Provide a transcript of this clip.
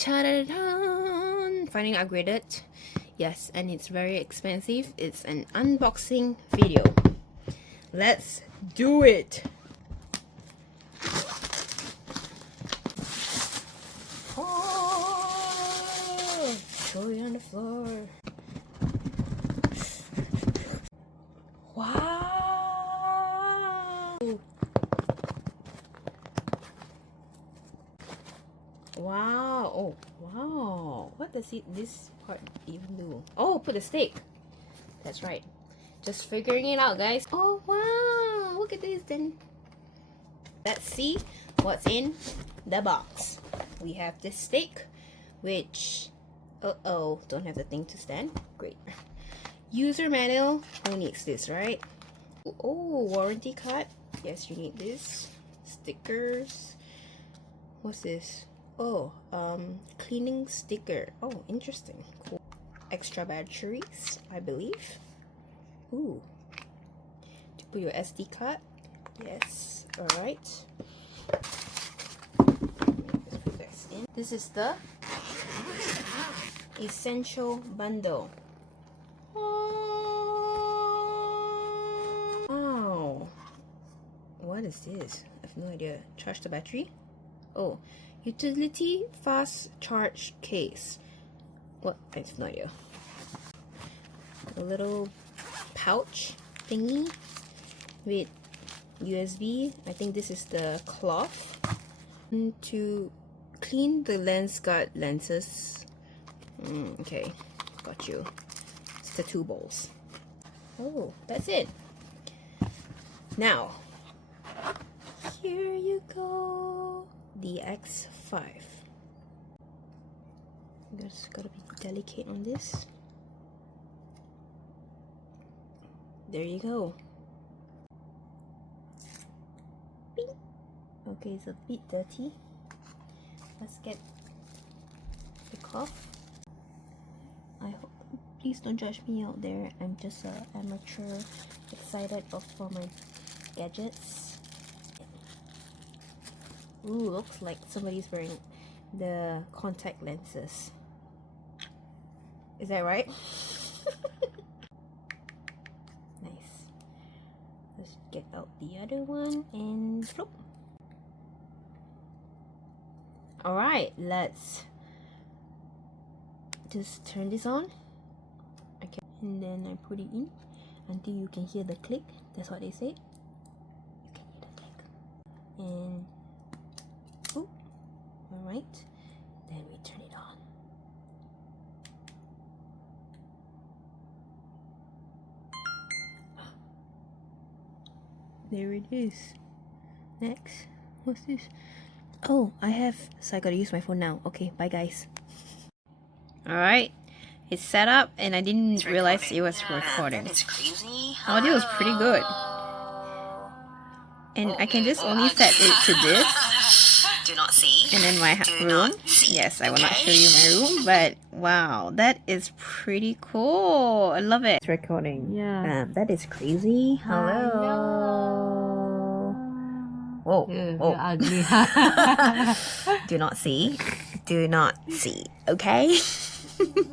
Ta-da-da! Finally upgraded. Yes, and it's very expensive. It's an unboxing video. Let's do it! Oh, throw it on the floor. Wow! Wow! Oh, wow! What does this part even do? Oh, put a stick. That's right. Just figuring it out, guys. Oh, wow! Look at this then. Let's see what's in the box. We have this stick, which don't have the thing to stand. Great. User manual. Who needs this, right? Oh, warranty card. Yes, you need this. Stickers. What's this? Oh, cleaning sticker. Oh, interesting. Cool. Extra batteries, I believe. Ooh. To put your SD card. Yes. All right. This is the essential bundle. Wow. What is this? I have no idea. Charge the battery. Oh, utility fast charge case. What? I have no idea. A little pouch thingy with USB. I think this is the cloth. And to clean the lens guard lenses. Okay, got you. It's the 2 balls. Oh, that's it. Now, here you go. The X5. Just gotta be delicate on this. There you go. Bing. Okay, it's a bit dirty. Let's get the cloth. I hope, please don't judge me out there. I'm just an amateur, excited for my gadgets. Ooh, looks like somebody's wearing the contact lenses. Is that right? Nice. Let's get out the other one and flip. Alright, let's just turn this on. Okay, and then I put it in until you can hear the click. That's what they say. You can hear the click. And oh, alright. Then we turn it on. There it is. Next, what's this? Oh, so I gotta use my phone now. Okay, bye guys. Alright, it's set up and I didn't realize it was recording. That is crazy. Audio is pretty good. And I can just only set it to this. Do not see. And then my room. Yes, I will not show you my room, but wow, that is pretty cool. I love it. It's recording. Yeah. That is crazy. Hello. Whoa. Whoa. Ugly. Do not see. Do not see. Okay?